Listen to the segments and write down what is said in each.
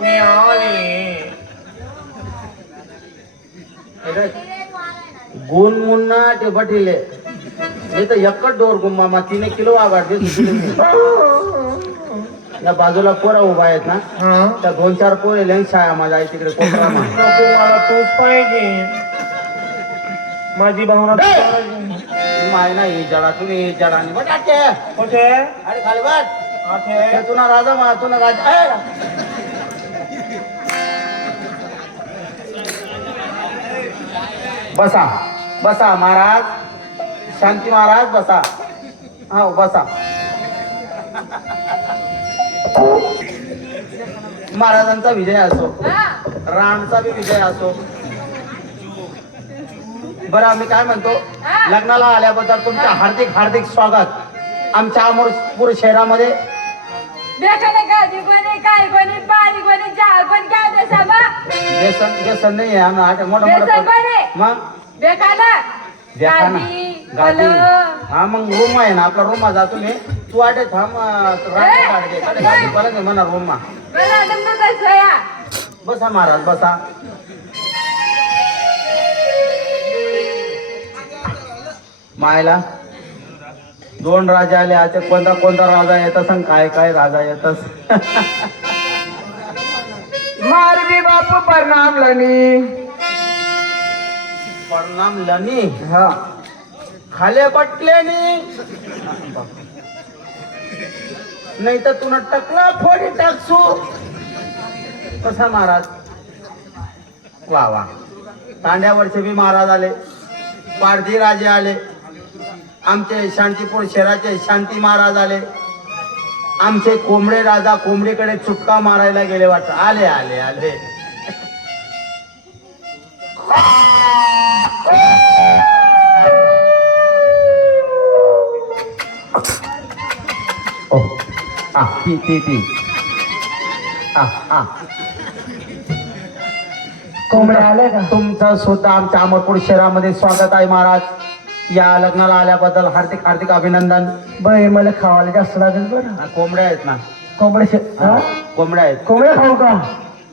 मी आले गुण मुन्ना ते बटिले नाही तर एकच डोर गुम्मा मा तिने किलो आवाडते या बाजूला पोरा उभा आहेत ना? हा। त्या दोन चार पोरे लेन छाया माझ्या आई तिकडे कोपरा मला तूच पाहिजे. माझी भावना. माय ना ही जडा तुम्ही ही जडा आणि बटाटे! कुठे? अरे खाली आठे तुना राजा मा तुना राजा! बसा बसा महाराज. शांती महाराज बसा. हा बसा. महाराजांचा विजय असो. रामचा बी विजय असो. बरं आम्ही काय म्हणतो? लग्नाला आल्याबद्दल तुमचं हार्दिक हार्दिक स्वागत. आमच्या अमरपूर शहरामध्ये देखाने गादी कोणी काय कोणी पाणी कोणी चहा पण काय ते सांगा व्यसन व्यसन नाही आहे आम्ही आठ- मोठं व्यसन मोठं. मग? देखाना. देखा ना गादी गादी. पलंग हा मग रूम आहे ना आपला रूम मा जातो मी तू आटे थांब अं, रात्री काढ दे. म्हणा रूम मला नंबर कसं या. बसा महाराज बसा. मायला? दोन राजा आले आता कोणता कोणता राजा येतस आणि काय काय राजा येतस? मारवी बापू प्रणाम लनी. परिणाम लनी? हा. खाले पटलेनी नाही तर तुला टकला फोडी टाकसू. कसा महाराज? वा वा. तांड्यावरचे बी महाराज आले. पारधी राजे आले. आमचे शांतीपूर शहराचे शांती महाराज आले. आमचे कोंबडे राजा कोंबडीकडे चुटका मारायला गेले वाटत. आले आले आले. कोंबड्या आले का? तुमचं सुद्धा आमच्या अमरपूर शहरामध्ये स्वागत आहे महाराज. या लग्नाला आल्याबद्दल हार्दिक हार्दिक अभिनंदन. बाई मला खावायला जास्त लागेल बरं. हा, कोंबड्या आहेत ना. कोंबड्या शे- हा, हा? कोंबड्या आहेत. कोंबड्या खाऊ का?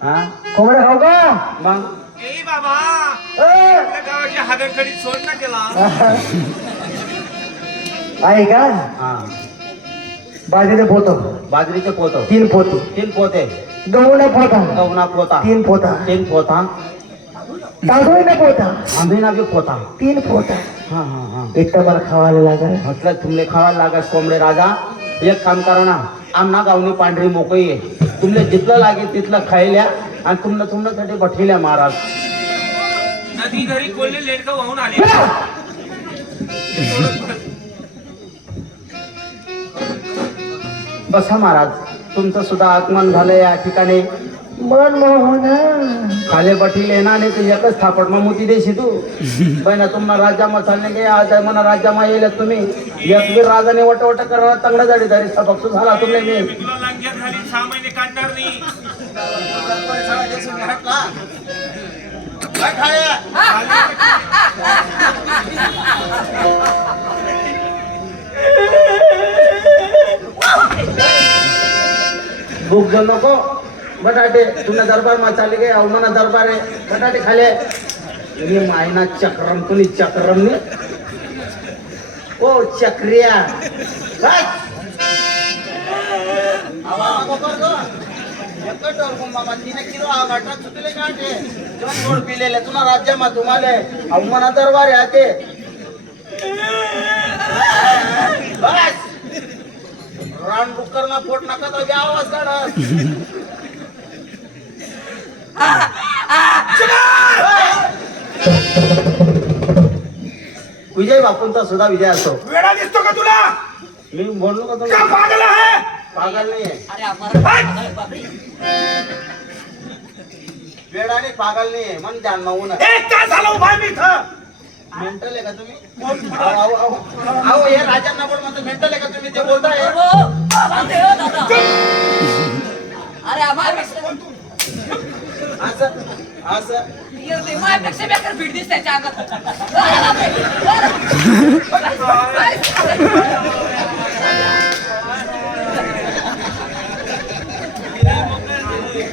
हा? कोंबड्या खाऊ का? मग? ए बाबा. ए! त्या गावाची हागणखडी सोड ना केला. आहे का? हा. बाजरीचे पोत. बाजरीचे पोत. तीन पोत. तीन पोते. गहूने पोता. गवना पोता. तीन पोता. तीन पोता. तांदूळने पोता. आंबीना बी पोता. तीन पोता. हा हा हा. एक तर मला खावायला लागेल म्हटलं तुमले खावायला लागत कोंबडे राजा. एक काम करा ना आमना गावनी पांढरी मोकळी आहे. तुमले जिथलं लागेल तिथलं खायल्या आणि तुमनं तुमच्यासाठी बठविल्या महाराज नदी घरी कोल्हे लेडका वाहून आले. बसा महाराज तुमचं सुद्धा आगमन झालं या ठिकाणी. मन मोहन. खाले बठीले ना नाही तर एकच थापड मग मोती देशी तू. बहिणा तुम्हाला राज्यामा चालणे गे आज म्हणा राज्यामा येईल तुम्ही. एक बी राजाने वट वट करा तंगडा जाडी झाली सबक झाला तुमले मी. तुला लांग्यात घाली सहा महिने काढणार नाही. भूक जण नको. बटाटे तुला दरबार मा चाली गे अवमाना दरबार आहे. बटाटे खाले. मी मायना चक्रम कुणी चक्रम ने? ओ चक्रिया. काय? आवा नको कर गं. एकच डोर गुम्मा मा तिने किलो आगाटा विजय बापूंचा सुद्धा विजय असो वेळा दिसतो का तुला? मी बोललो का तुम्ही पागल आहे? पागल नाहीये. वेळाने पागल नाहीये मन जाण मावून एक तास झाला उभा आहे मी इथं. मेंटल आहे का तुम्ही? अहो, अहो, अहो. अहो हे राजांना पण म्हणतो मेंटल आहे का तुम्ही? ते बोलताय. अरे आम्हाला असं असं. माझ्यापेक्षा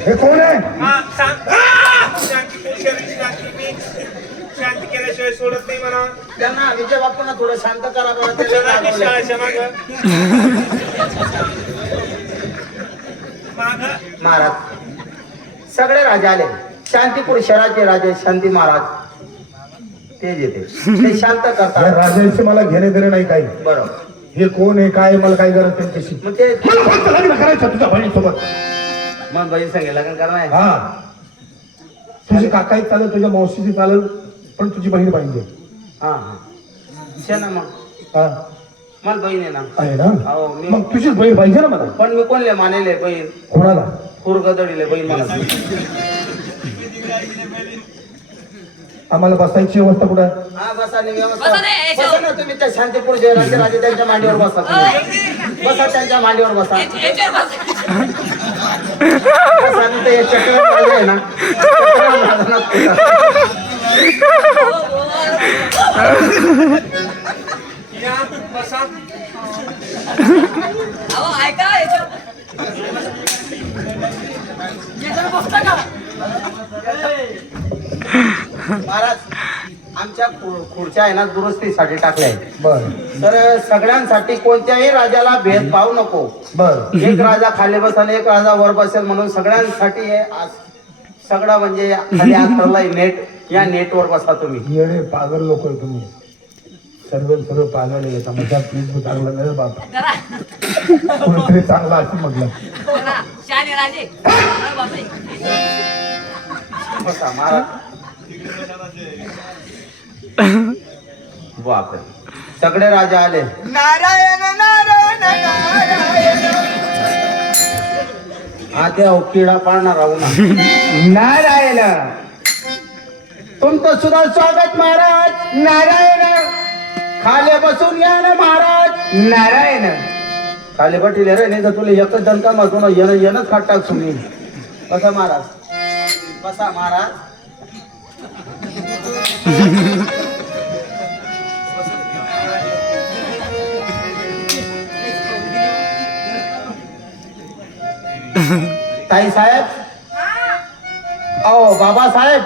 हे कोण आहे? हा सांग. शांती कुलकर्णी मी शांती केल्याशिवाय सोडत नाही म्हणा. त्यांना विजय बाप्पांना थोडं शांत करा बरं त्याला राग आला. शाळा क्षमा माग? महाराज सगळे राजे आले. शांतीपूर शहराचे राजे शांती महाराज. ते येते ते. शांत करतात. राजांशी मला घेणे देणे नाही काही. बरोबर. हे कोण आहे काय मला काही गरज त्यांच्याशी मग ते मला फक्त लग्न करायचं तुझ्या बहिणीसोबत. मग बहीण सांगेल लग्न करणार आहे. हा. तुझी काकाही चालेल तुझ्या मावशीची चालेल पण तुझी बहीण पाहिजे. हा हा. मग. हा. मला बहीण आहे ना. आहे हो, ना मी- मग तुझीच बहीण पाहिजे ना मला? पण मी कोणले मानेले बहीण? कोणाला? कुरगदडीले बहीण म्हणत आम्हाला बसायची व्यवस्था कुठं? आहे हा बसा आणि व्यवस्था. बसा ना तुम्ही त्या शांतीपूर शहराचे राजे त्यांच्या मांडीवर बसा तुम्ही. बसा त्यांच्या मांडीवर बसा. बसा. आणि ते चक्र राजा आहे ना. चक्र राजा ना. या, बसा. महाराज आमच्या खुर्च्या आहे ना दुरुस्तीसाठी टाकल्या आहेत. बर. तर सगळ्यांसाठी कोणत्याही राजाला भेदभाव नको. बर. एक राजा खाली बसेल एक राजा वर बसेल म्हणून सगळ्यांसाठी हे आज- सगळं म्हणजे खाली आखरलाय नेट. या नेटवर बसा तुम्ही. येणे पागल लोक तुम्ही. सर्व सर्व पागल आहे मजा प्लीज चांगलं नाही बाप कोणीतरी चांगला असं म्हटलं. बापरे. सगळे राजा आले. आता हो किडा पाळणार ना. नारायण. तुमचं सुद्धा स्वागत महाराज. नारायण. खाली बसून या ना महाराज. नारायण. खाली बटीले रे नाही तर तुला एकच दणका मारतो ना येणं येणंच खाट टाक तुम्ही बसा महाराज. बसा महाराज. ताई साहेब. अहो बाबा साहेब.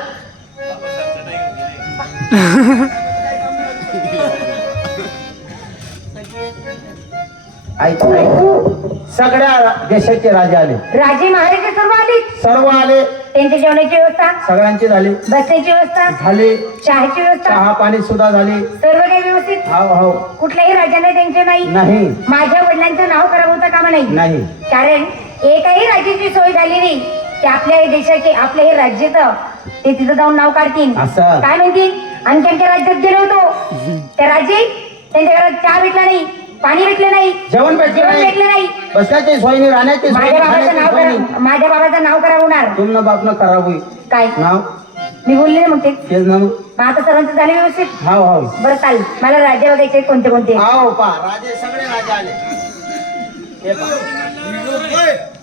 ऐक ऐक. सगळ्या देशाचे राजे आले. राजे महाराजे सर्व आले. सर्व आले. त्यांच्या जेवणाची व्यवस्था. सगळ्यांची झाली. बसण्याची व्यवस्था. झाली. चहाची व्यवस्था. चहा पाणी सुद्धा झाली. सर्व काही व्यवस्थित. हाव हाव. कुठल्याही राजाला त्यांचे नाही. नाही. माझ्या वडिलांचं नाव खराब होता कामा नाही नाही. कारण एकही राज्याची सोय झाली नाही. ते आपल्या देशाचे आपल्या हे राज्याचं ते तिथं जाऊन नाव काढतील. असं. काय म्हणतील? आणि त्यांच्या राज्यात गेलो होतो. त्या राज्ये त्यांच्या घरात चहा भेटला नाही. पाणी भेटलं नाही. जेवण भेटलं जेवण नाही. भेटलं नाही. बसण्याची सोय नाही राहण्याची सोय माझ्या नाही, बाबाचं नाव नाही करा माझ्या बाबाचं नाव खराब होणार. तुमनं बापनं खराब होईल काय? नाव? मी बोलले ना मग ते. तेच ना मग मग आता सर्वांचं झालं व्यवस्थित? हाव हाव. बरं चालेल. मला राज्य बघायचे कोणते कोणते. हाव पा राजे सगळे राजे आले. हे पहा.